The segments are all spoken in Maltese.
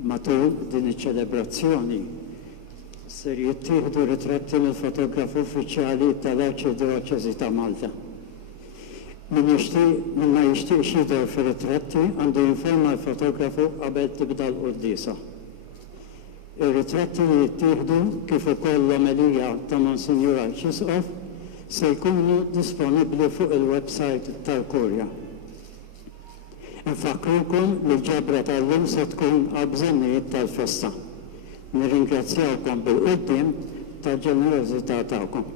Matul din iċ-ċelebrazzjoni ser jittieħdu ritratti mill-fotografu uffiċjali tal-Arċidjoċesi ta' Malta. Min ma jixtieqx jidher fir-ritratti għandu jinforma l-fotografu qabel tibda l-quddiesa. Ir-ritratti li jittieħdu kif ukoll l-omelija ta' Monsinjur Arċisqof se jkunu disponibbli fuq il-website tal-Kurja. Infakrukom li l-ġabra tal-lum se tkun għal-bżonnijiet tal-festa. Nirringrazzjawkom bil-qudiem tal-ġenerożità tagħkom.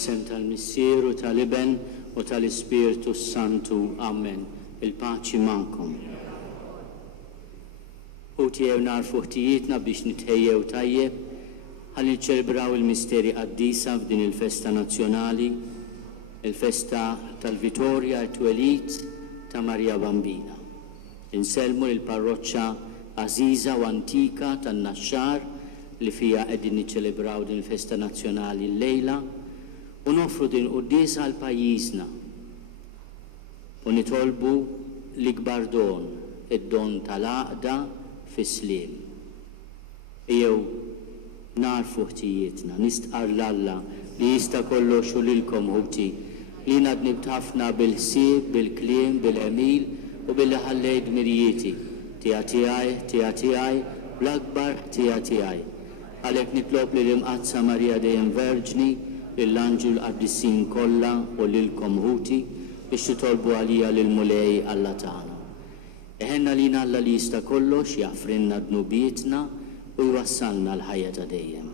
Fl-isem tal-Missier u tal-Iben u tal-Ispiritu Santu. Amen. Il-paċi ma'kom. Ħutijew narfu ħtijietna biex nitħejjew tajjeb ħalli nċelebraw il-misteri qaddisa f'din il-festa nazzjonali, il-festa tal-Vitorja t-Twelid ta' Marja Bambina. Inselmu il-parroċċa Aziza u Antika tan-Naxxar li fija qegħdin niċċelebraw din il-festa nazzjonali l-lejla u nofru din qudiesa għal pajjiżna u nitolbu l-ikbar don, id-don tal-għaqda fis-sliem. Ejjew narfu ħtijietna, nistqar l-Alla li jista' kollox u lilkom ħuti li nadnibt ħafna bil-ħsieb, bil-kliem, bil-emil u billi ħallejt mirjieti tiegħi bl-akbar tiegħi. Għalhekk nitlob li l-imqazza Marija dejjem Verġni, lill-anġu l-qaddissin kollha u lilkom ħuti biex titolbu għalija lill-mulej Alla tagħna. Eħenna lina Alla li jista' kollox jafrinna dnubietna u jwassalna l-ħajja ta' dejjem.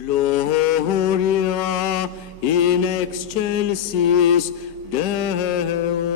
Gloria in excelsis Deo.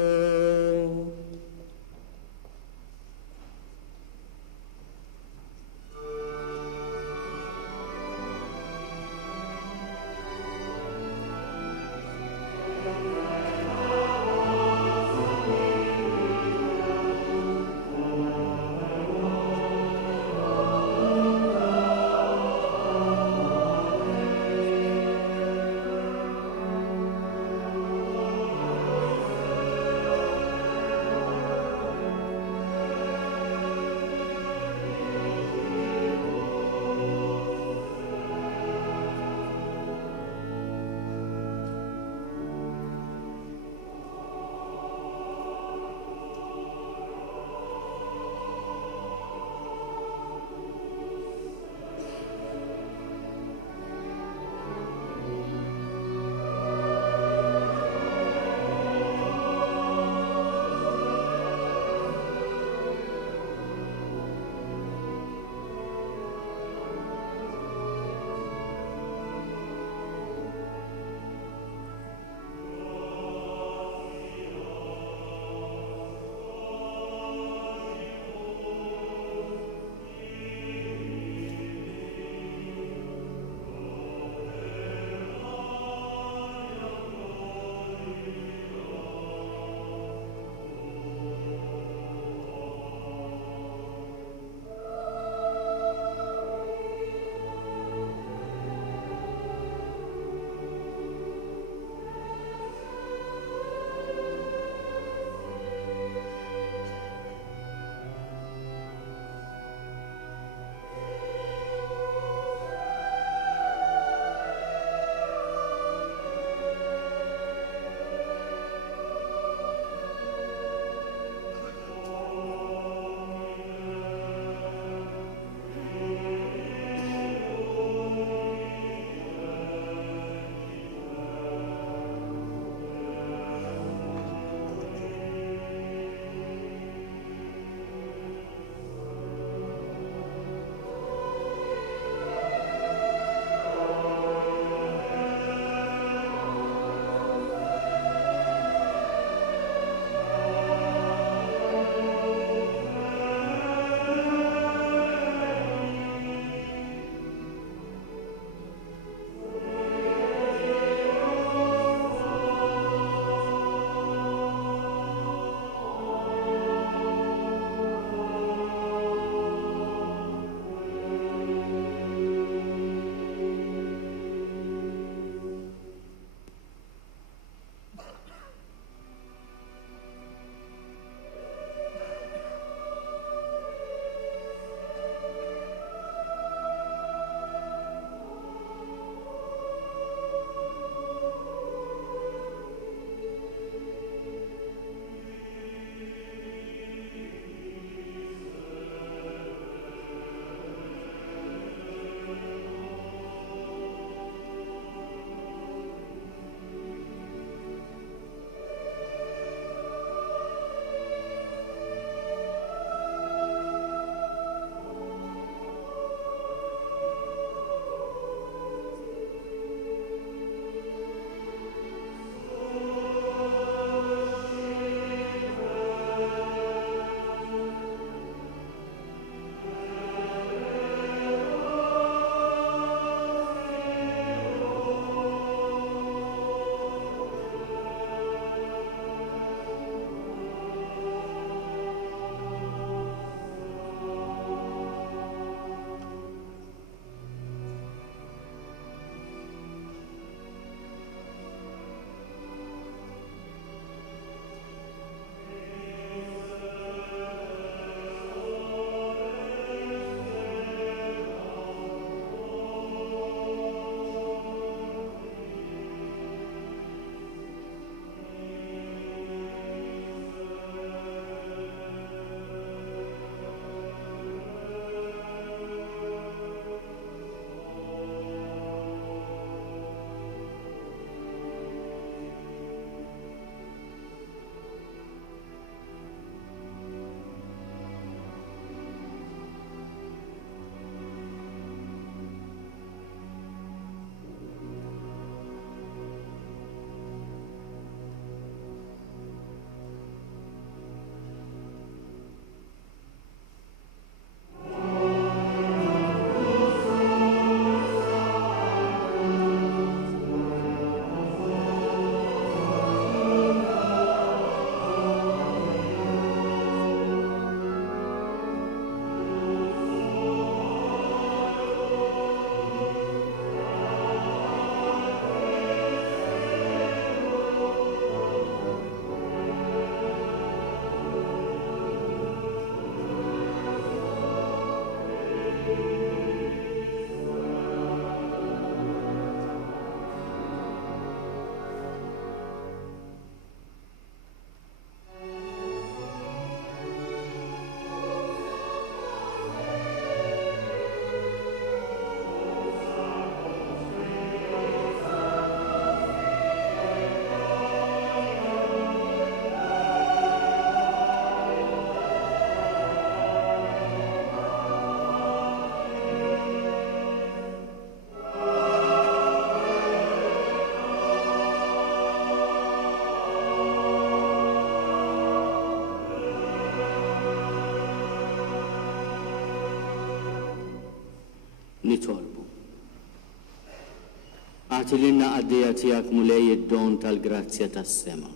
Għati l-inna għaddija tijak mulej id-don tal-grazzja tas-sema.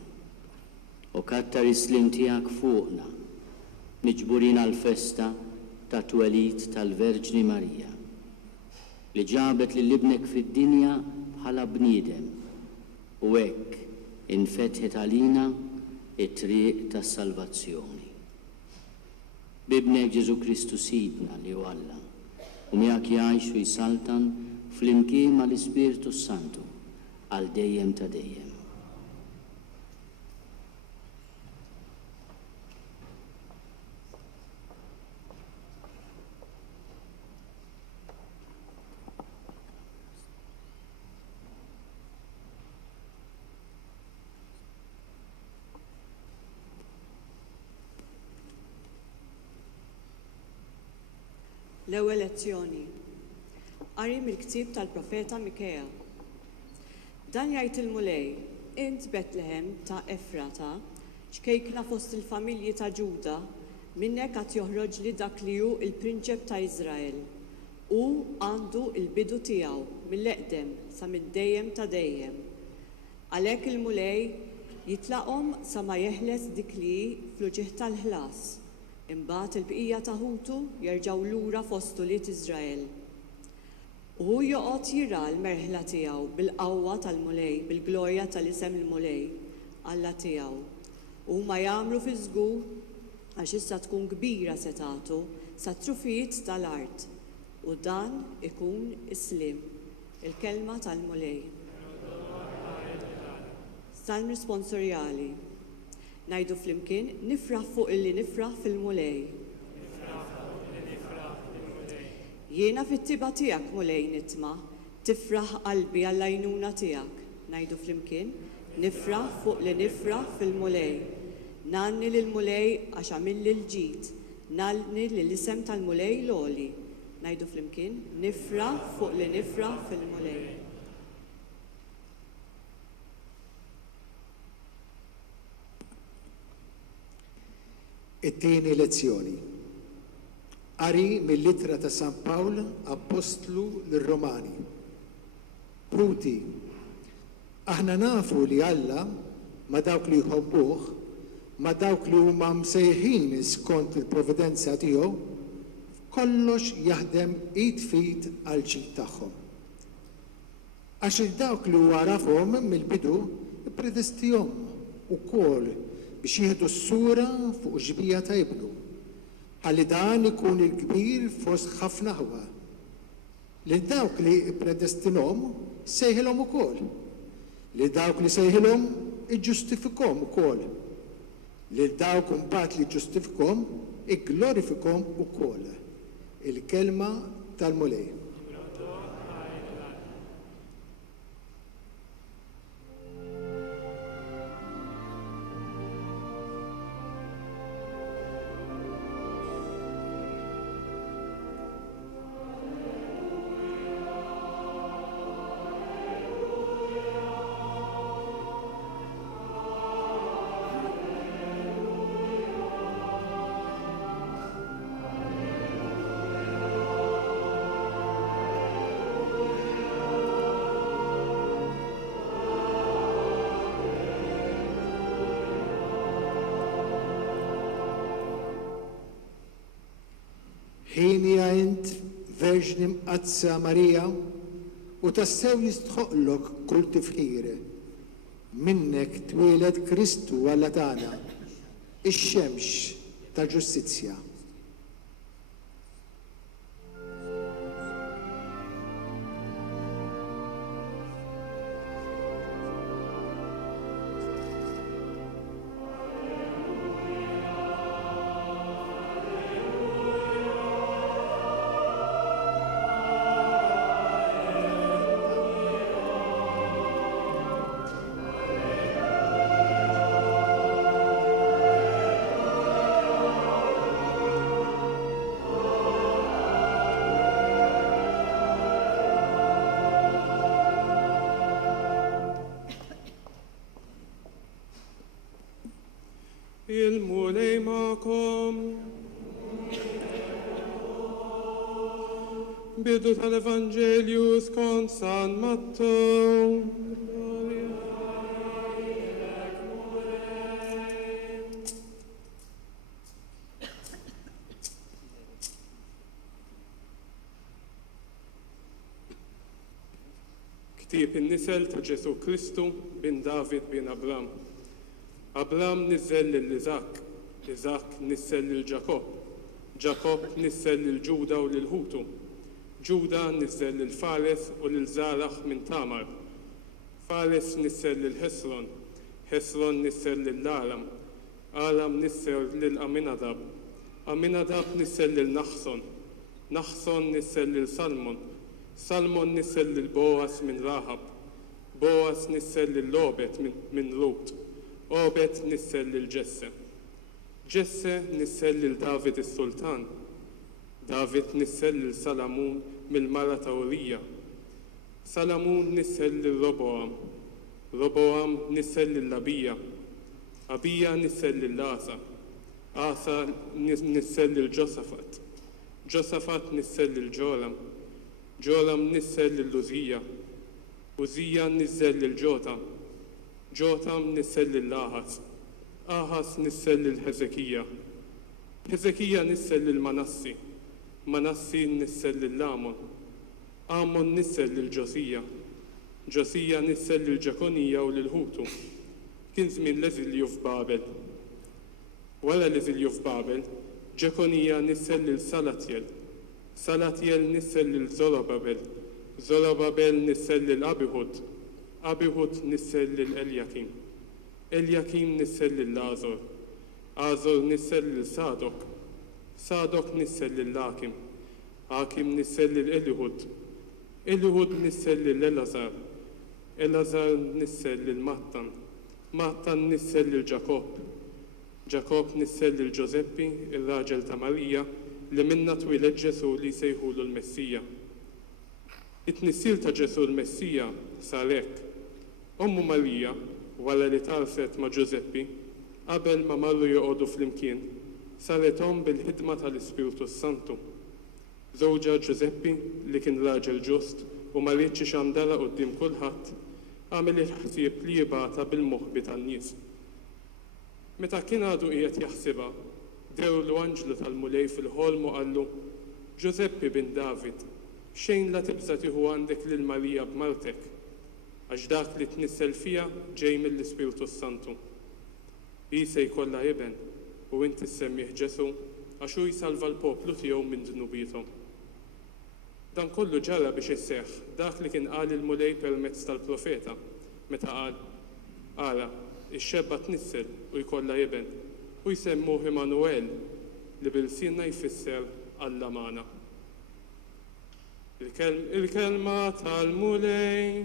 U kattar islim tijak fuqna, miġburin għal-festa ta' twelid tal-Verġni Marija, li ġabet li libnek fid-dinja bħala bniedem, u hekk infetħet għalina it-triq tas-salvazzjoni. Bibnek Ġesu Kristu sidna li u Alla, u miegħek jgħix u jsaltan fl-imkien mal-Ispiritu Santu għal dejjem ta' dejjem. L-ewwel lezzjoni. Qari mill-ktieb tal-Profeta Mikea. Dan jgħid il-mulej, int Betlehem ta' Efrata, xkejkna fost il-familji ta' Ġuda, minnek qed joħroġ li dak li hu il-Prinċep ta' Iżrael. U għandu il-bidu tiegħu mill-eqdem sa mid-dejjem ta' dejjem. Għalhekk il-mulej jitlaqhom sa ma jeħles dik li fl-uġieħ tal-ħlas. Imbagħad il-bqija ta' ħutu jerġgħu lura fost ulied Iżrael. U hu joqgħod jira l-merħla tiegħu bil-qawwa tal-mulej, bil-glorja tal-isem il-mulej, Alla tiegħu. U huma jagħmlu fi żgur għax issa tkun kbira setatu sa trufijiet tal-art. U dan ikun islim, il-kelma tal-mulej. Salm risponsorjali. Ngħidu flimkien nifraħ fuq illi nifraħ fil-mulej. Jiena fit-tiba tiegħek mulej nitma, tifraħ qalbi għall-għajnuna tiegħek. Ngħidu flimkien nifraħ fuq li nifraħ fil-mulej. Nanni lill-mulej għax għamilli l-ġid, nalni lill-isem tal-mulej l-oli. Ngħidu flimkien nifraħ fuq li nifraħ fil-mulej. It-tieni lezzjoni. Qari mill-Littra ta' San Pawl Apostlu lir-Romani. Pruti, aħna nafu li Alla ma dawk li jħobbuh, ma dawk li huma msejħin skont il-providenza tiegħu, kollox jaħdem id fit għal ġid tagħhom. Għax il-dawk li huwa rafhom mill-bidu ippredestihom ukoll biex jieħdu s-sura fuq ġbija ta' ibnu. Għalli dan ikun il-kbir fost ħafna ħwa. Li dawk li ippredestinhom sejħilhom ukoll. Li dawk li sejħilhom iġġustifikhom ukoll. Li dawk imbagħad li ġustifikhom igglorifikhom ukoll. Il-kelma tal-mulej. Ħinja int Verġni mqazza Marija u tassew jistħoqlok kull tifħir. Minnek twieled Kristu Alla tagħna, ix-xemx tal-ġustizzja. Il-mulej ma'kom. Bidu tal-Evanġelju skont San Mattew. Ktieb in-nisel ta' Ġesu Kristu bin David bin Abram. Abram niżel lil Iżak, Iżak nissel lil Ġakob, Ġakob nissel lil Ġuda u lil Ħutu, Ġuda nissel lil Fares u lil Zaraħ minn Tamar, Fares nissel lil Hesron, Hesron nissel lil Aram, Aram nissel lil Aminadab, Aminadab nissel lil Naħson, Naħson nissel lil Salmon, Salmon nissel lil Boas minn Rahab, Boas nissel lil Obed minn Rut, Obed nissel lil Ġesse. Ġesse nissel lil David is-Sultan, David nissel lil Salamun mill-mara ta' Urija, Salamun nissel lil Roboam, Roboam nissel lil Abija, Abija nissel lil Asa, Asa nissel lil Ġosafat, Ġosafat nissel lil Ġoram, Ġoram nissel lil Użija, Użija nissel lil Ġotam, Ġotam nissel lil Ahas, Ahas nissel lil Heżekija, Heżekija nissel lil Manassi, Manassi nissel lil Amon, Amon nissel lil Ġosija, Ġosija nissel lil Ġekonija u lil Ħutu. Kien żmien l-eżilju f'Babel. Wara l-eżilju f'Babel, Ġekonija nissel lil Salatjel, Salatjel nissel lil Zorobabel, Zorobabel nissel lil Abihud, Abihud nissel lil Eljakim, Eljakim nissel lil Azor, Azor nissel lil Sadok, Sadok nissel lil Lakim, Hakim nissel lil Elihud, Elihud nissel lil Elazar, Elazar nissel lil Mattan, Mattan nissel lil Ġakob, Ġakob nissel lil Ġoseppi, ir-raġel ta' Marija, li minna twiled Ġesu li sejħulu l-Messija. It-nissil ta' Ġesu l-Messija sar hekk. Ommu Marija, wara li tarset ma' Ġuseppi, qabel ma marru joqogħdu flimkien, saret omm bil-ħidma tal-Ispiritu Santu. Żewġa Ġuseppi li kien raġel ġust u ma rridx ixandara quddiem kulħadd, għamel il-ħsieb li jibgħatha bil-moħħbi tan-nies. Meta kien għadu qiegħed jaħsibha, dew l-anġlu tal-mulej fil-ħolm u qallu: Ġuseppi bin David, xejn la tibża tieħu għandek lil Marija b'martek, għax dak li tnissel fija ġej mill-Ispiritu Santu. Hi se jkollha iben u inti ssemmih Ġesu għax hu jsalva l-poplu tiegħu minn dnubithom. Dan kollu ġara biex isseħħ dak li kien qal il-mulej permezz tal-profeta meta qal: Ara, ix-xebba tnissel u jkollha iben u jsemmuh Immanuel li bil-sinna jfisser Alla magħna. Il-kelma tal-mulej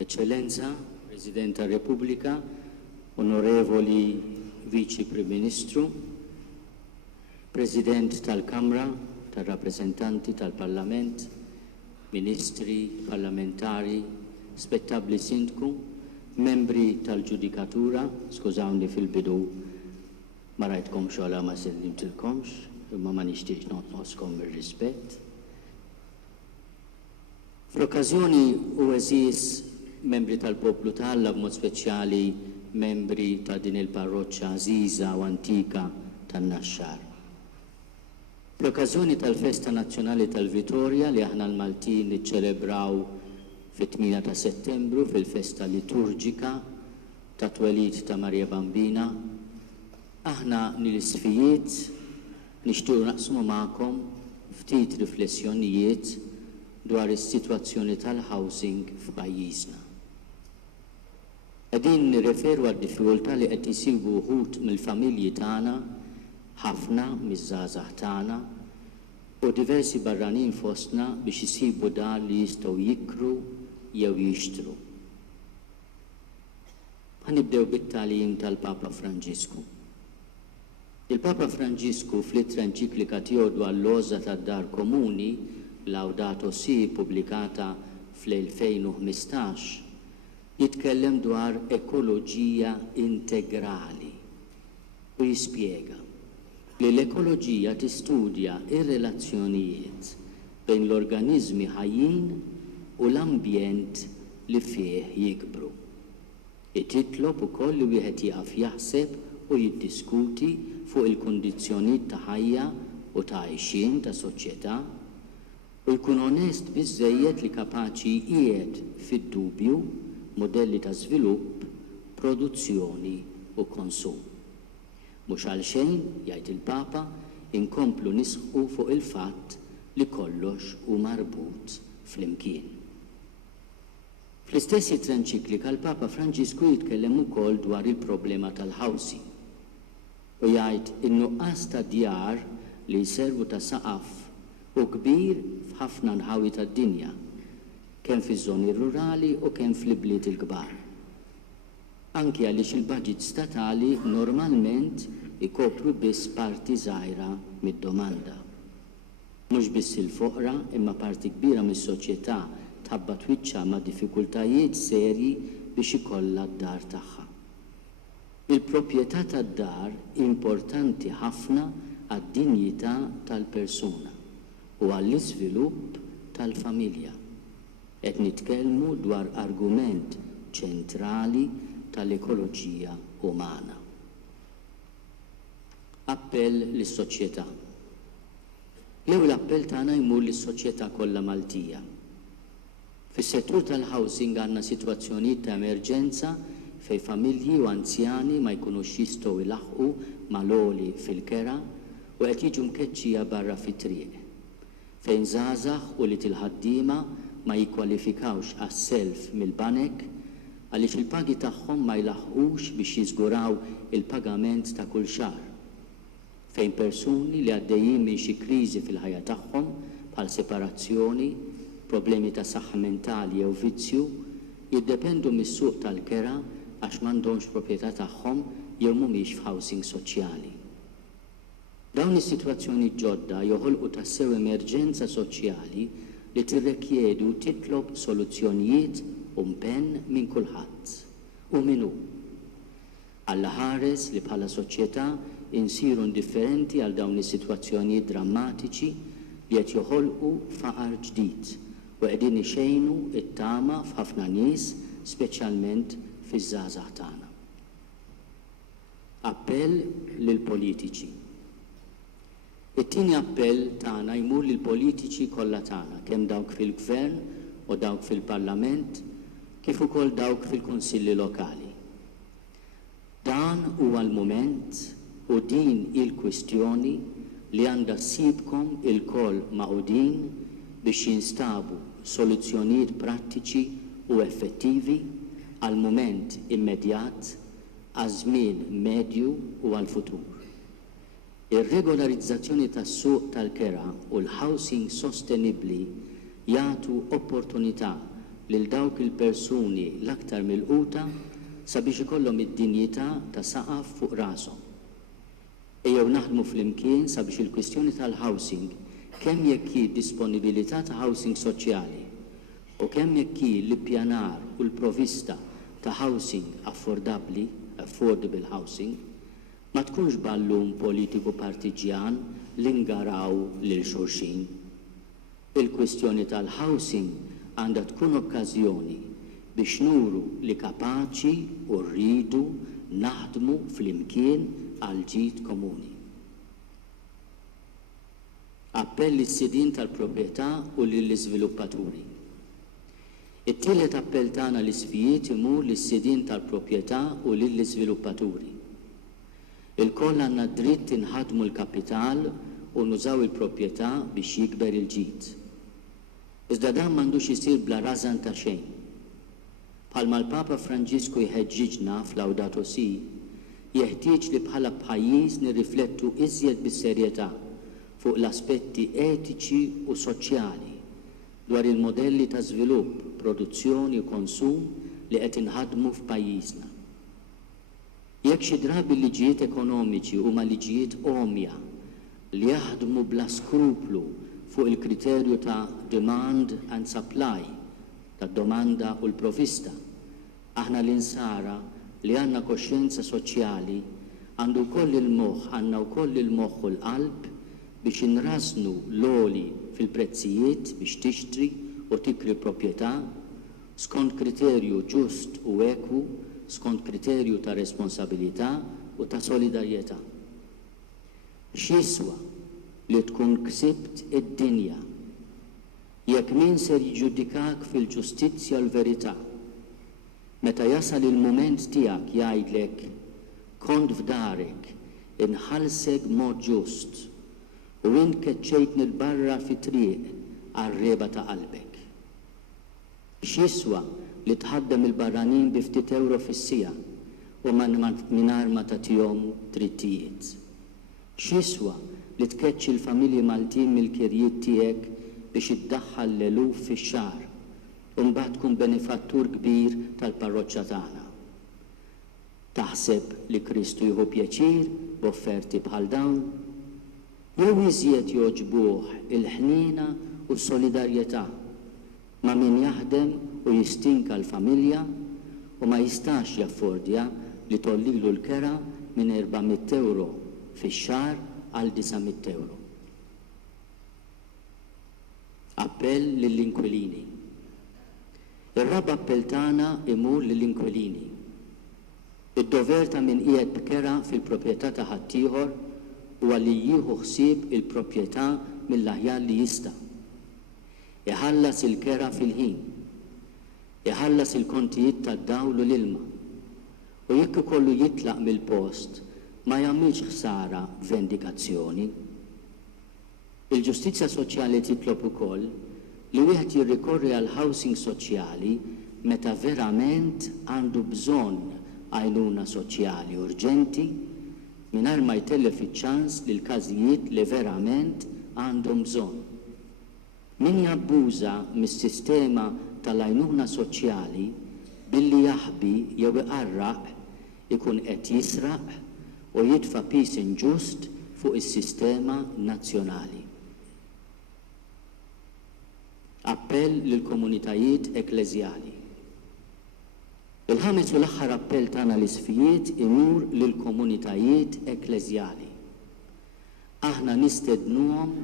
Eccellenza, President della Repubblica, onorevoli Vice Prim Ministru, President tal-Kamra, tal-Rappresentanti tal-Parlament, Ministri parlamentari, spettabbli Sindku, membri tal-Ġudikatura, skużawni fil-bidu ma rajtkomx wara ma sellimtilkomx, imma ma nixtieqx notqoskom ir-rispett. Fl-okkażjoni u eżis membri tal-poplu tal-Alla b'mod speċjali membri ta' din il-parroċċa għażiża u antika tan-Naxxar. Fl-okkażjoni tal-Festa Nazzjonali tal-Vitorja li aħna l-Maltin niċċelebraw fit-8 ta' Settembru fil-festa liturġika ta' twelid ta' Marja Bambina, aħna nil-isfijiet nixtiequ naqsmu magħkom ftit riflessjonijiet dwar is-sitwazzjoni tal-housing f'pajjiżna. Qegħdin nirreferu għad-diffikultà li qed isibu wħud mill-familji tagħna ħafna miż-żgħażagħ tagħna u diversi barranin fostna biex isibu dar li jistgħu jikru jew jixtru. Ħanibdew bit-tagħlim tal-Papa Franġisku. Il-Papa Franġisku fl-ittra enċiklika tiegħu dwar l-għoża tad-dar komuni Laudato Si pubblikata fl-2015 jitkellem dwar ekoloġija integrali u jispjega li l-ekoloġija tistudja ir-relazzjonijiet bejn l-organizmi ħajjin u l-ambjent li fih jikbru. Titlob ukoll li wieħed jaqaf jaħseb u jiddiskuti fuq il-kundizzjonijiet ta' ħajja u ta' għajxien ta' soċjetà u jkun onest biżżejjed li kapaċi jqiegħed fid-dubju modelli ta' żvilupp, produzzjoni u konsum. Mhux għalxejn, jgħid il-Papa, inkomplu nisħu fuq il-fatt li kollox hu marbut flimkien. Fl-istess ittra enċiklika l-Papa Franġisku jitkellem ukoll dwar il-problema tal-housing u jgħid in-nuqqas ta' djar li jservu ta' saqaf u kbir f'ħafna nħawi tad-dinja, kemm fiż-żoni rurali u kemm fl-ibliet il-kbar. Anki għaliex il-budget statali normalment ikopru biss parti żgħira mid-domanda. Mhux biss il-foqra imma parti kbira mis-soċjetà tħabba twiċċa ma' diffikultajiet serji biex ikollha d-dar tagħha. Il-proprjetà tad-dar importanti ħafna għad-dinjità tal-persuna u għall-iżvilupp tal-familja. Qed nitkellmu dwar argument ċentrali tal-ekoloġija umana. Appell lis-soċjetà. L-ewwel appell tagħna jmur lis-soċjetà kollha Maltija. Fis-settur tal-housing għandna sitwazzjonijiet ta' emerġenza fejn familji u anzjani ma jkunux jistgħu ilaħqu mal-għoli fil-kera u qed jiġu mkeċċija barra fit-triq. Fejn żgħażagħ u li til-ħaddiema ma jikkwalifikawx għas-self mill-banek għaliex il-pagi tagħhom ma jlaħqux biex jiżguraw il-pagament ta' kull xahar. Fejn persuni li għaddejjin minn xi kriżi fil-ħajja tagħhom bħal separazzjoni, problemi ta' saħħa mentali jew vizzju, jiddependu mis-suq tal-kera għax m'għandhomx proprjetà tagħhom jew mhumiex f'housing soċjali. Dawn is-sitwazzjoni ġodda joħolqu tassew emerġenza soċjali li tirrikjedu titlob soluzzjonijiet u mpenn minn kulħadd. U min hu? Alla ħares li bħala soċjetà insiru indifferenti għal dawn is-sitwazzjonijiet drammatiċi li qed joħolqu faqar ġdid u qegħdin ixejnu t-tama f'ħafna nies, speċjalment fiż-żgħażagħ tagħna. Appell lill-politiċi. It-tieni appell tagħna jmur lill-politiċi kollha tagħna, kemm dawk fil-gvern u dawk fil-Parlament, kif ukoll dawk fil-kunsilli lokali. Dan huwa l-mument u din il-kwistjoni li għandha ssibkom il-koll maqudin biex jinstabu soluzzjonijiet prattiċi u effettivi għal mument immedjat, għaż-żmien medju u għall-futur. Ir-regolarizzazzjoni tas-suq tal-kera u l-housing sostenibbli jagħtu opportunità lil dawk il-persuni l-aktar milquta sabiex ikollhom id-dinjità ta' saqaf fuq rashom. Ejjew naħdmu flimkien sabiex il-kwistjoni tal-housing kemm jekk hi disponibilità ta' housing soċjali u kemm jekk hi l-ippjanar u l-provista ta' housing affordabbli, affordable housing, ma tkunx ballun politiku partiġjan li ngaraw lil xulxin. Il-kwistjoni tal-housing għandha tkun okkażjoni biex nuru li kapaċi u rridu naħdmu flimkien għal ġid komuni. Appell lis-sidin tal-proprjetà u lill-iżviluppaturi. It-tielet appell tagħna l-isfijiet imur lis-sidin tal-proprjetà u lill-iżviluppaturi. Il-koll għandna dritt inħadmu l-kapital u nużaw il-proprjetà biex jikber il-ġid. Iżda dan m'għandux isir bla rażan ta' xejn. Bħalma l-Papa Franġisku jħeġġiġna fl-Laudato Si, jeħtieġ li bħala pajjiż nirriflettu iżjed bis-serjetà fuq l-aspetti etiċi u soċjali dwar il-modelli ta' żvilupp, produzzjoni u konsum li qed inħadmu f'pajjiżna. Jekk xi drabi l-liġijiet ekonomiċi huma liġijiet omja li jaħdmu bla skruplu fuq il-kriterju ta' demand and supply, ta' domanda u l-provista, aħna l-insara li għandna koxjenza soċjali għandu wkoll il-moħħ u l-qalb biex inrasnu l-oli fil-prezzijiet biex tixtri u tikri proprjetà skont kriterju ġust u ekwu, skont kriterju ta' responsabilità u ta' solidarjetà. X'jiswa li tkun ksibt id-dinja jekk min ser jiġġudikak fil-ġustizzja u l-verità meta jasal il-mument tiegħek jgħidlek kont f'darek inħallsek mod ġust u int keċċejtni l-barra fit-triq għar-reba ta' qalbek. X'jiswa li tħaddem il-barranin bi ftit euro fis-sija u mingħajr ma tagħtihom drittijiet. X'jiswa li tkeċċi l-familji Maltin mill-kirjiet tiegħek biex iddaħħal l-eluf fix-xahar u mbagħad tkun benefattur kbir tal-parroċċja tagħna. Taħseb li Kristu jieħu pjaċir b'offerti bħal dawn? Jew iżjed jogħġbuh il-ħniena u s-solidarjetà ma' min jaħdem u jistinka l-familja u ma jistax jaffordja li tollilu l-kera minn 400 euro fix-xahar għal 900 euro. Appell lill-inkwilini. Ir-raba appell tagħna imur lill-inkwilini. Id-dover ta' min qiegħed b'kera fil-proprjetà ta' ħaddieħor huwa li jieħu ħsieb il-proprjetà mill-aħjar li jista'. Iħallas il-kera fil-ħin. Iħallas il-kontijiet tad-dawl u l-ilma. U jekk ikollu jitlaq mill-post ma jagħmilx ħsara vendikazzjoni. Il-ġustizzja soċjali titlob ukoll li wieħed jirrikorri għal housing soċjali meta verament għandu bżonn għajnuna soċjali urġenti mingħajr ma jtellef iċ-ċans lil każijiet li verament għandhom bżonn. Min jabbuża mis-sistema tal-għajnuna soċjali billi jaħbi jew iqarraq ikun qed jisraq u jitfa' pis inġust fuq is-sistema nazzjonali. Appell lill-komunitajiet ekleżjali. Il-ħames u l-aħħar appell tagħna l-isfijiet imur lill-komunitajiet ekleżjali. Aħna nistednuhom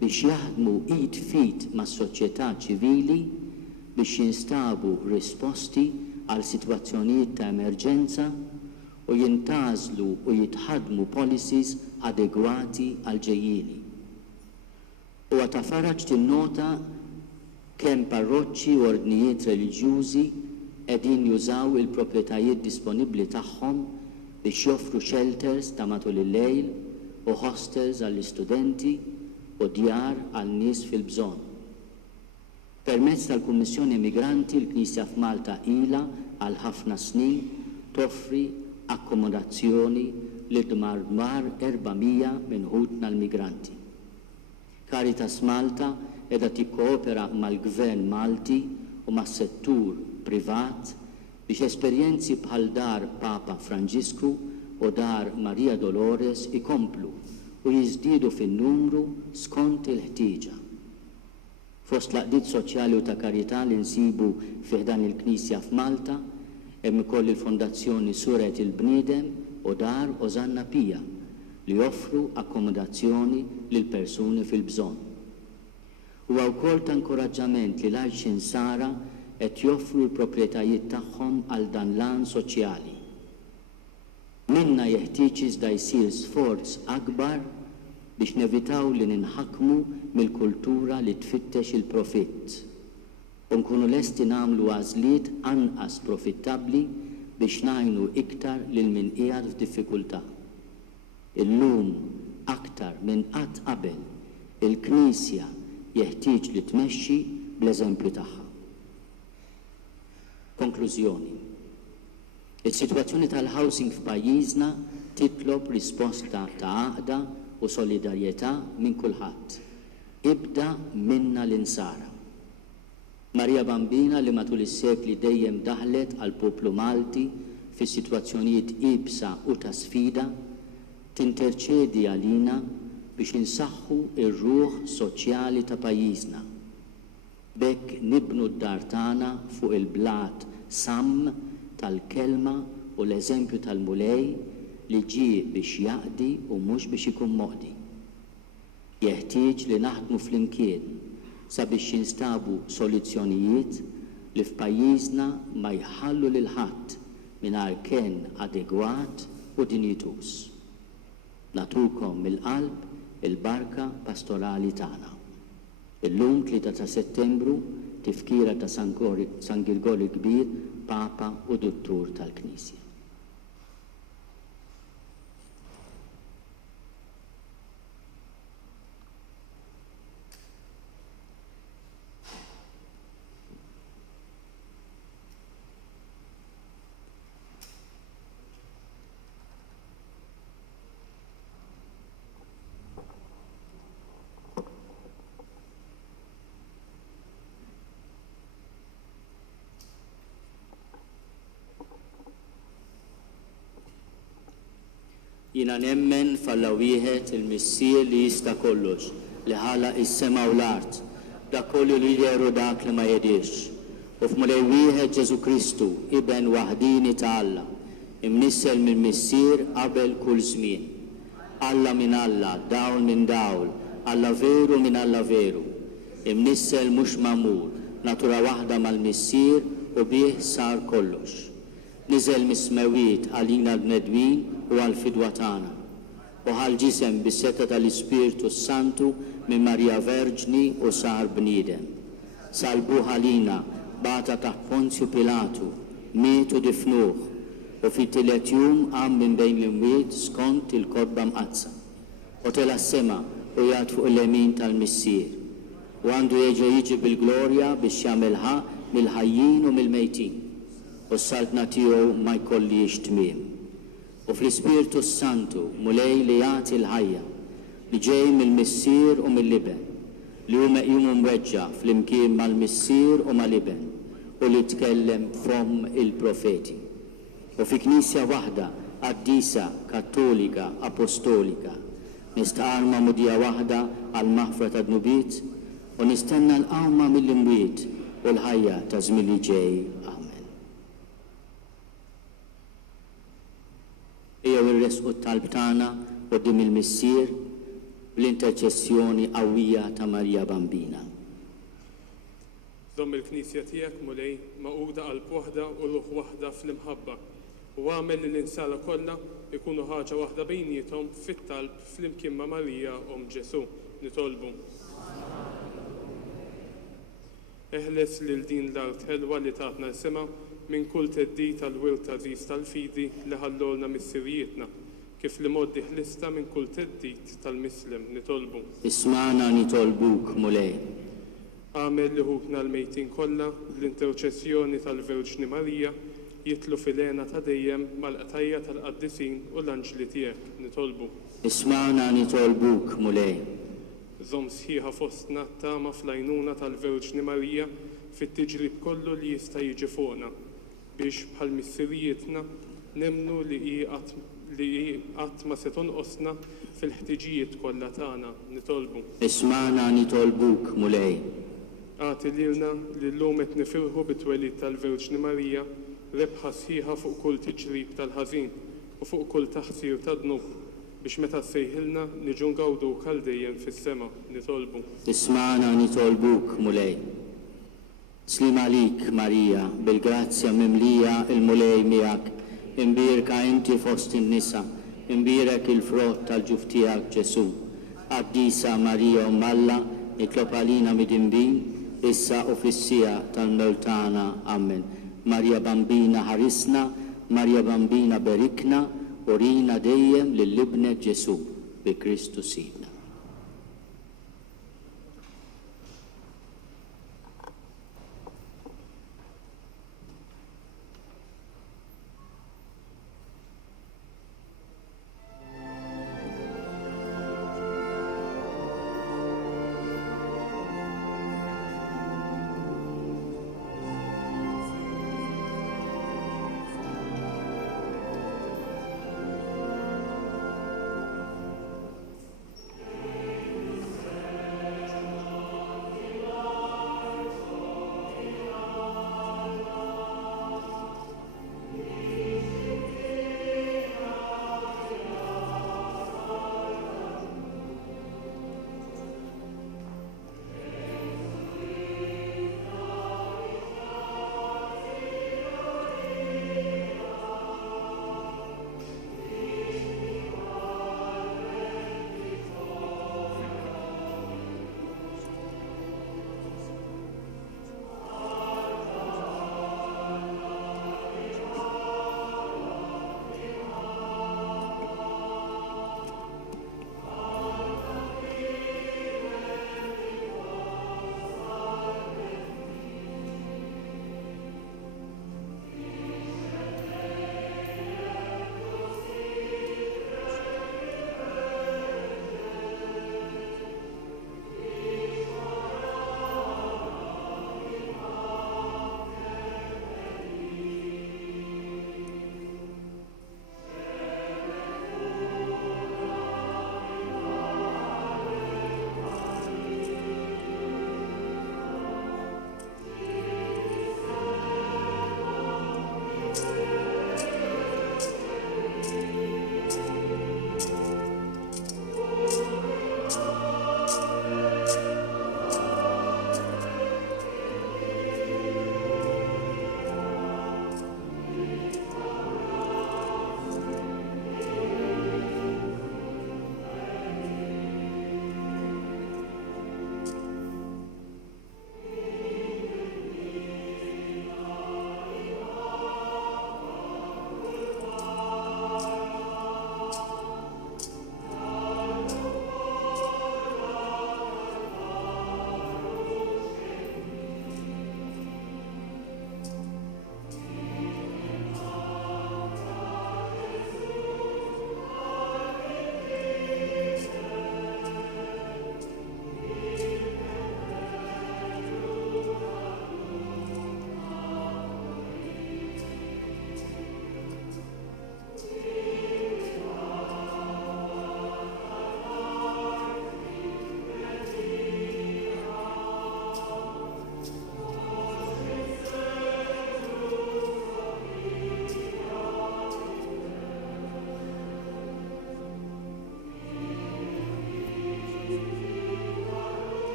biex jaħdmu id fit mas-soċjetà ċivili biex jinstabu risposti għal sitwazzjonijiet ta' emerġenza u jintażlu u jitħadmu policies adegwati għal ġejjieni. Huwa ta' faraġ tinnota kemm parroċċi u ordnijiet reliġjużi qegħdin jużaw il-proprjetajiet disponibbli tagħhom biex joffru shelters ta' matul il-lejl u hostels għall-istudenti u djar għal nies fil-bżonn. Permezz tal-Kummissjoni Immigranti l-Knisja f'Malta ilha għal ħafna snin toffri akkomodazzjoni li dmar 400 minn ħutna l-migranti. Caritas Malta qiegħda tikkoopera mal-Gvern Malti u mas-settur privat biex esperjenzi bħal dar Papa Franġisku u dar Maria Dolores ikomplu u jiżdiedu fin-numru skont il-ħtieġa. Fost l-għaqdiet soċjali u ta' karità li nsibu fih dan il-Knisja f'Malta hemm ukoll il-Fondazzjoni Suret il-Bniedem u dar Ożanna Pija li joffru akkomodazzjoni lil persuni fil-bżonn. Huwa wkoll ta' inkoraġġament li l-għajxin sara qed joffru l-proprjetajiet tagħhom għal dan l-għan soċjali. Minna jeħtieġ iżda jsir sforz akbar biex nevitaw li ninħakmu mill-kultura li tfittex il-profitt u nkunu lesti nagħmlu għażliet anqas profittabbli biex ngħinu iktar lil min qiegħed f'diffikultà. Illum aktar minn qatt qabel il-Knisja jeħtieġ li tmexxi bl-eżempju tagħha. Konklużjoni. Is-sitwazzjoni tal-housing f'pajjiżna titlob risposta ta' għaqda u solidarjetà minn kulħadd. Ibda minna l-insara. Marija Bambina li matul is-sekli dejjem daħlet għal poplu Malti fi sitwazzjonijiet ibsa u ta' sfida, tinterċedi għalina biex insaħħu ir-ruħ soċjali ta' pajjiżna. Bekk nibnu d-dar tagħna fuq il-blat sam tal-kelma u l-eżempju tal-mulej li ġie biex jaqdi u mhux biex ikun moqdi. Jeħtieġ li naħdmu flimkien sabiex jinstabu soluzzjonijiet li f'pajjiżna ma jħallu lil ħadd mingħajr kien adegwat u dinjitus. Natukom mill-qalb il-barka pastorali tagħna. Illum 3 ta' Settembru tifkira ta' San Girgoli Kbir, Papa u Duttur tal-Knisja. Jina nemmen falla wieħed il-missier li jista' kollox, li ħala is-sema u l-art, dak kollu li jderu dak li ma jedirx. U f'mulej wieħed Ġesu Kristu, iben waħdini ta' Alla, imnissel mill-missier qabel kull żmien. Alla minn Alla, dawl minn dawl, Alla veru minn Alla veru. Imnissel mhux magħmur, natura waħda mal-missier u bih sar kollox. Niżel mis-smewiet għalina l-bnedmin u għal-fidwa tagħna. U ħal-ġisem bis-seta tal-Ispirtu Santu minn Marija Verġni u sar bniedem. Salbu ħalina bata taħt Ponzju Pilatu, mietu difnuh u fit-tielet jum qam minn bejn l-imwiet skont il-kodba mqazza. U tela s-sema u jgħid fuq il-lemin tal-missier. U għandu jiġi bil-glorja biex jagħmilha mill-ħajjin u mill-mejtin. U s-saltna tiegħu ma jkollix tmiem. U fl-Ispirtu Santu mulej li jagħti l-ħajja li ġej mill-missier u mill-liben li hu meqjum mweġġa flimkien mal-missier u mal-liben u li tkellem f'hom il-profeti. U fi Knisja waħda qaddisa Kattolika Apostolika nistaqarma mudija waħda għal maħfra ta' dnubiet u nistenna l-qawma mill-imwiet u l-ħajja ta' żmien li ġej. Ejjew irresqu t-talb tagħna quddiem il-missier bl-interċessjoni qawwija ta' Marija Bambina. Żomm il-Knisja tiegħek mulej maquda qalb waħda u ruħ waħda fl-imħabba u għamel li l-insara kollha ikunu ħaġa waħda bejniethom fit-talb flimkien ma' Marija Ġesu. Nitolbu. Eħles lil din l-art ħelwa li tatna l-sema minn kull teddid tal-wirt Aziz tal-fidi li ħallolna mis-sirjietna, kif li moddi ħlista minn kull teddid tal-Mislem. Nitolbu. Ismana nitolbuk mulej. Għamel li ħutna l-mejtin kollha l-interċessjoni tal-Verġni Marija jitlu fil-għena ta' dejjem mal-qtajja tal-qaddisin u l-anġli tiegħek. Nitolbu. Ismana nitolbuk mulej. Żomm sħiħa fostna tama fl-għajnuna tal-Verġni Marija fit-tiġrib kollu li jista' jiġi fuqna biex bħal missirijietna nemnu li qatt ma se tonqosna fil-ħtiġijiet kollha tagħna. Nitolbu. Ismana nitolbuk mulej. Għati lilna li llum qed nifirħu bit-twelid tal-Verġni Marija rebħa sħiħa fuq kull tiġrib tal-ħażin u fuq kull taħsir ta' dnub biex meta sejħilna niġu ngawdu kal dejjem fis-sema. Nitolbu. Ismana nitolbuk mulej. Slim għalik, Marija, bil-grazzja mimlija il-mulej miegħek, imbirka inti fost in-nisa, imbirek il-frott tal-ġuf tiegħek Ġesu. Qaddisa Marija Alla, nitlob għalina mid-inbin, issa u fis-sija tal-mewt tagħna. Amen. Marija Bambina ħarisna, Marija Bambina berikna, u rina dejjem lill-ibnet Ġesu bi Kristu sidna.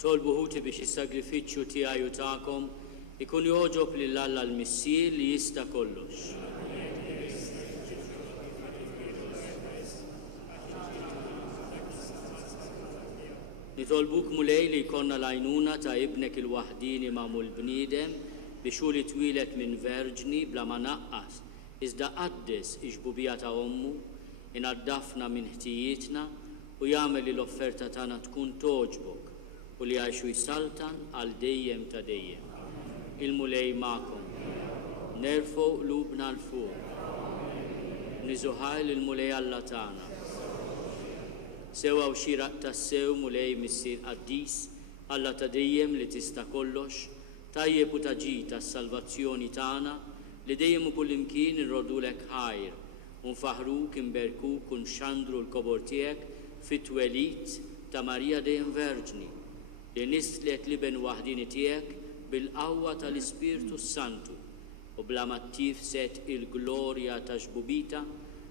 Tolbu ħuti biex is-sagrifiċċju tiegħi u tagħkom ikun joġob lil Alla l-Missier li jista' kollox. Nitolbuk mulej li jkollna l-għajnuna ta' ibnek il-waħdini magħmul bniedem biex hu li twilet minn verġni bla ma naqqas iżda qaddes iġbubija ta' ommu, inaddafna minn ħtijietna u jagħmel li l-offerta tagħna tkun toġbok u li għajxu jsaltan għal dejjem ta' dejjem. Il-mulej magħkom. Nerfgħu qlubna l fuq. Niżuħajl il-mulej Alla tagħna. Sewa u xieraq tas-sew mulej missier qaddis Alla ta' dejjem li tista' kollox, tajjeb u taġi tas-salvazzjoni tagħna li dejjem u kullimkien irrodulek ħajr u nfaħruk inberkuk u nxandru l-kobor tiegħek fit-twelid ta' Marija dejjem Verġni li nistlet liben waħdini tiegħek bil-qawwa tal-Ispirtu Santu u bla ma tifset il-glorja ta' ġbubita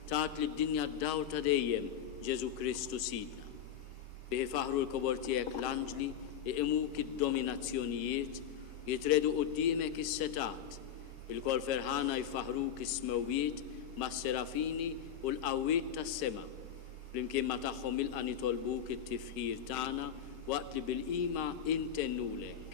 tat li d-dinja d-dawl ta' dejjem Ġesu Kristu Sidna. Bih ifaħru l-kobor tiegħek l-anġli iqimuk id-dominazzjonijiet jitredu quddiemek is-setat il-kol ferħana jfaħruk is-smewwiet mas-serafini u l-qawwiet tas-sema. Flimkien ma tagħhom ilqa' nitolbuk it-tifħir tagħna waqt li bil-qima intennulek.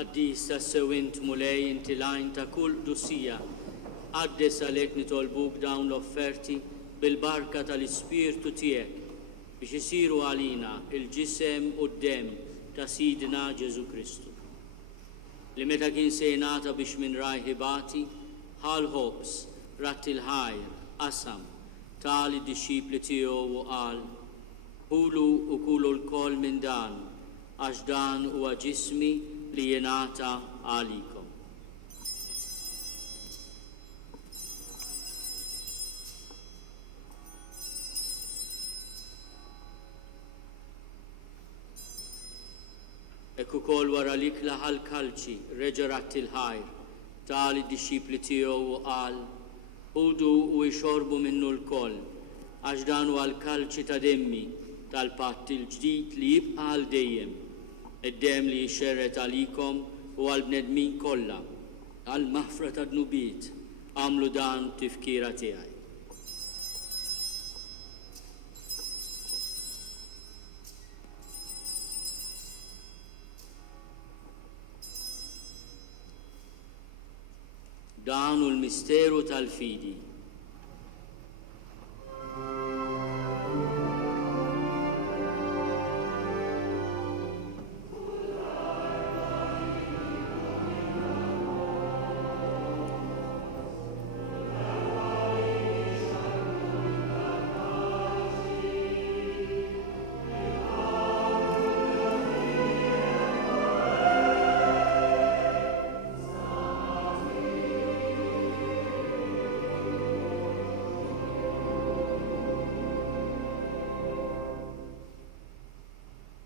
Għaddis tas-sewint mulej inti lajn ta' kull dussija. Għaddis għalek nitolbuk dawn l-offerti bil-barka tal-Ispirtu tiegħek biex isiru għalina il-ġisem u d-dem ta' Sidna Ġesu Kristu. Li meta kien se jingħata biex minn rajħibati, ħal ħobs, rat il-ħajr, qasam, tali disċipli tiegħu u qal, ħulu u kulu l-koll minn dan, għax dan huwa ġismi li jingħata għalikom. Ekku kol wara li klaħal kalċi, reġarat il-ħajr, tali disċipli tiegħu u qal, ħudu u jxorbu minnu l-koll, għax dan huwa l-kalċi ta' demmi tal-patt il-ġdid li jibqa' għal dejjem, id-dem li jxerret għalikom u għal-bnedmin kollha, għal-maħfra ta' dnubiet, għamlu dan tifkira tiegħi. Dan hu l-misteru tal-fidi.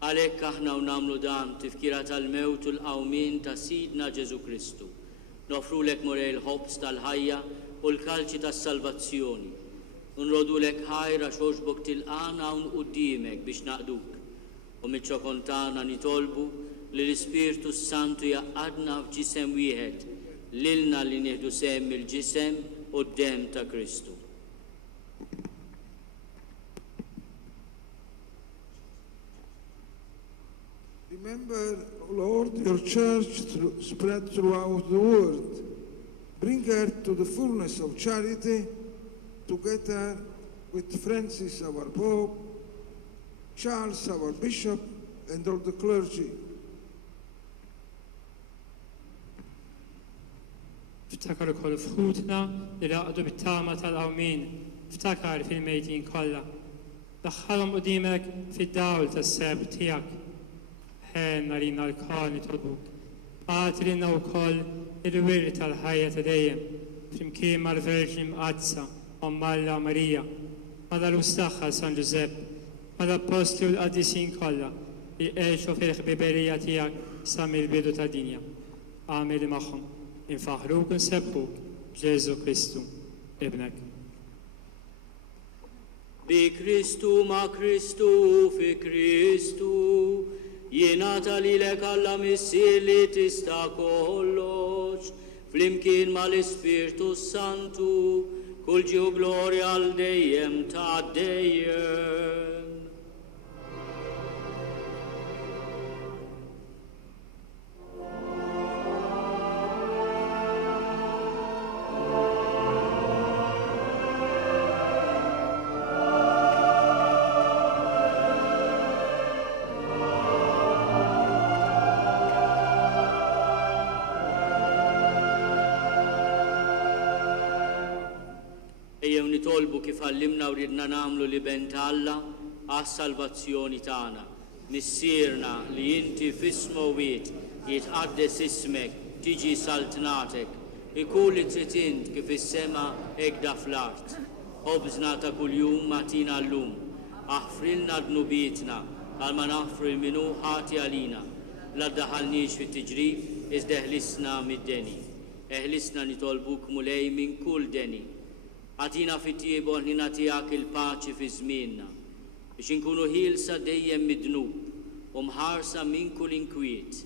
Għalhekk aħna u nagħmlu dan tifkira tal-mewt u l-qawmien ta' Sidna Ġesu Kristu. Nofrulek morej l-ħobs tal-ħajja u l-kalċi tas-salvazzjoni. Nrodulek ħajra xoġbok tilqana hawn quddiemek biex naqduk. U miċ-ċokontana nitolbu li l-Ispirtu Santu jaqadna f'ġisem wieħed, lilna li nieħdu sehem il-ġisem u d-dem ta' Kristu. Remember, Lord, your church spread throughout the world. Bring her to the fullness of charity, together with Francis, our Pope, Charles, our Bishop, and all the clergy. Ftakar ukoll fħutna li raqdu bit-tama tal-qawmin, ftakar fil-mejtin kollha. Daħħalhom qudimek fid-dawl tas-seb tiegħek. Ħenna lina l-koll nitolbuk. Għati lina wkoll il-wir tal-ħajja ta' dejjem, flimkien mal-Verġin Mqadsa, Ommalla Marija, mal-Ustaħħa San Ġusepp, mal-Apostli u l-Qaddisin kollha li għexu fil-ħbiberija tiegħek sa mill-bidu tad-dinja. Għamili magħhom, infaħruk u nsebbħuk Ġesu Kristu, ibnek. Bi Kristu ma' Kristu fi Kristu, jingħata lilek Alla missier li tista' kollox, flimkien mal-Ispirtu Santu, kull ġieħu glorja għal dejjem ta' dejjem. Ejjew nitolbu kif għallimna u ridna nagħmlu li bent Alla għas-salvazzjoni tagħna. Missierna li inti f'ismowiet jitqaddes ismek, tiġi saltnatek, ikun li trid int kif is-sema hekk fl-art. Ħobżna ta' kuljum magħtina llum, aħfrilna dnubietna għal ma naħfru l-minu ħati għalina. La ddaħħalniex fit-tiġrif iżda eħlisna mid-deni. Eħlisna nitolbuk mulej minn kull deni. Għatina fit-tiebu ħnina tiegħek il-paċi fi żmienna, biex inkunu ħielsa dejjem mid-dnub u mħarsa minn kull inkwiet.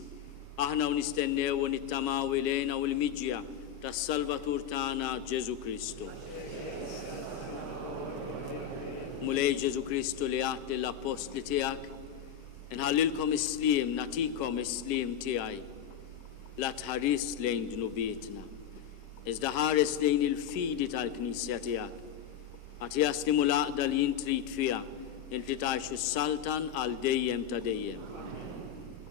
Aħna u nistennew u nittamaw ilejna u l-miġja tas-Salvatur tagħna Ġesu Kristu. Mulej Ġesu Kristu li għad lill-apostli tiegħek, inħallilkom is-sliem, natikom is-sliem tiegħi, la tħares lejn dnubietna. Iżda ħares lejn il-fidi tal-Knisja tiegħek. Għati jaslimu l-għaqda li jintrid fiha, inti tgħixu s-saltan għal dejjem ta' dejjem.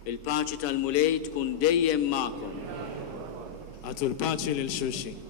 Il-paċi tal-mulej tkun dejjem magħkom. Għatu l-paċi lil xulxin.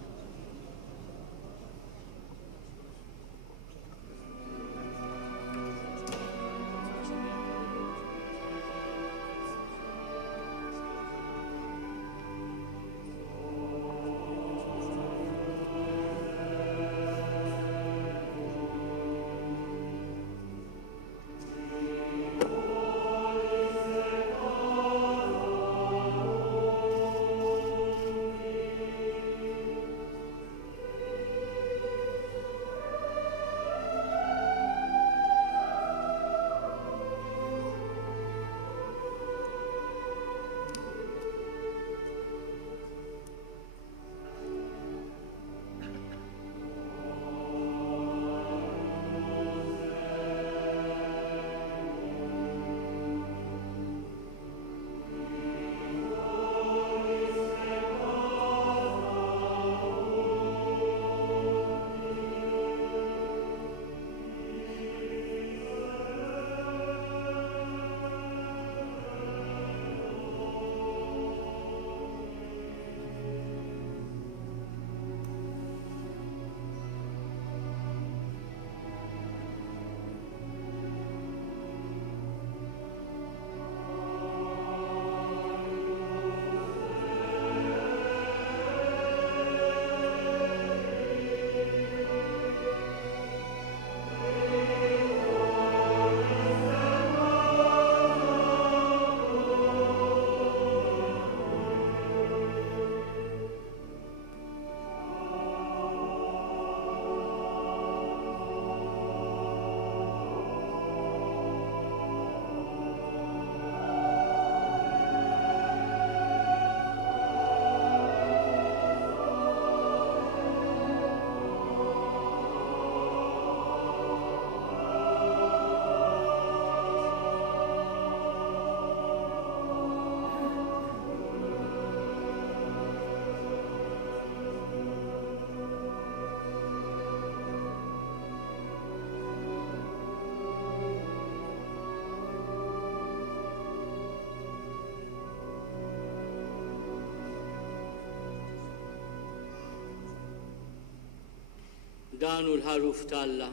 Danu l-ħaruf talla,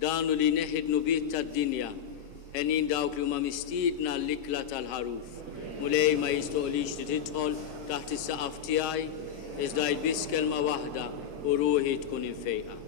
danu li neħid nubiet tad-dinja, ħenin dawk li huma mistiedna l-ikla tal-ħaruf. Mulej ma jistoqlix li tidħol taħt is-saqaf tiegħi, iżda biss kelma waħda u ruħi tkun infejqa.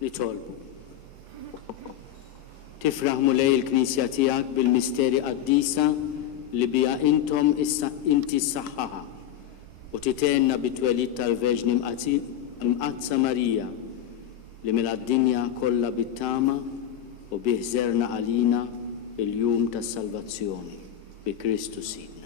nitolbu. Tifraħ mulej il-Knisja tiegħek bil-misteri qaddisa li bija intom inti s-saħħaħa u titenna bit-twelid tal-Verġni mqazza Marija li mill-dinja kollha bit-tama u biħżerna għalina il-jum tas-salvazzjoni bi Kristu Sidna.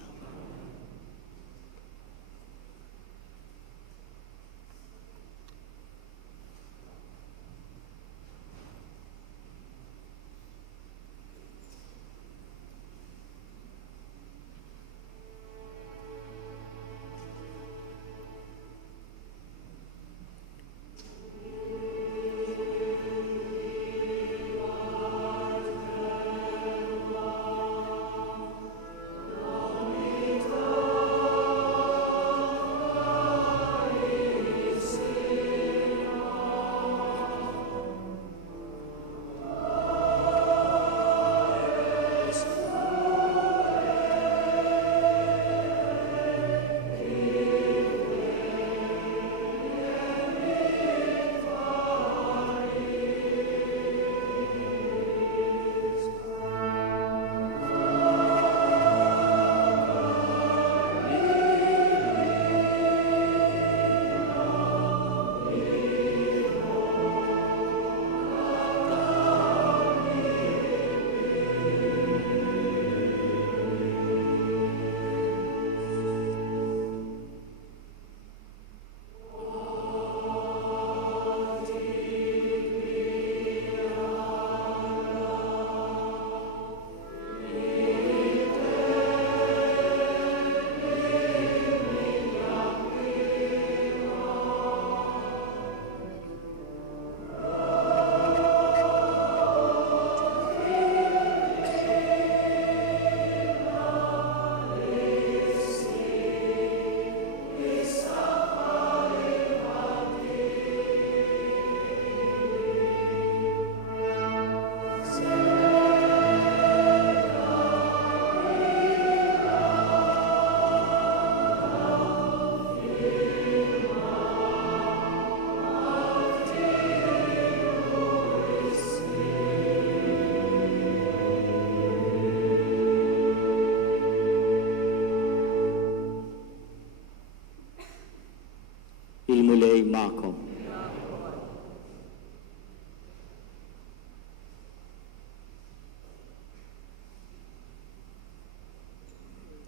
Il-mulej ma'kom.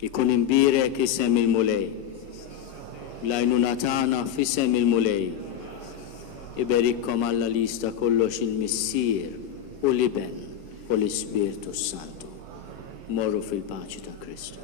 Ikun imbirek isem il-mulej. Lajnuna tagħna f'isem il-mulej. Iberikkom Alla li jista' kollox il-Missier u l-Iben u l-Ispirtu Santu. Morru fil-paċi ta' Kristu.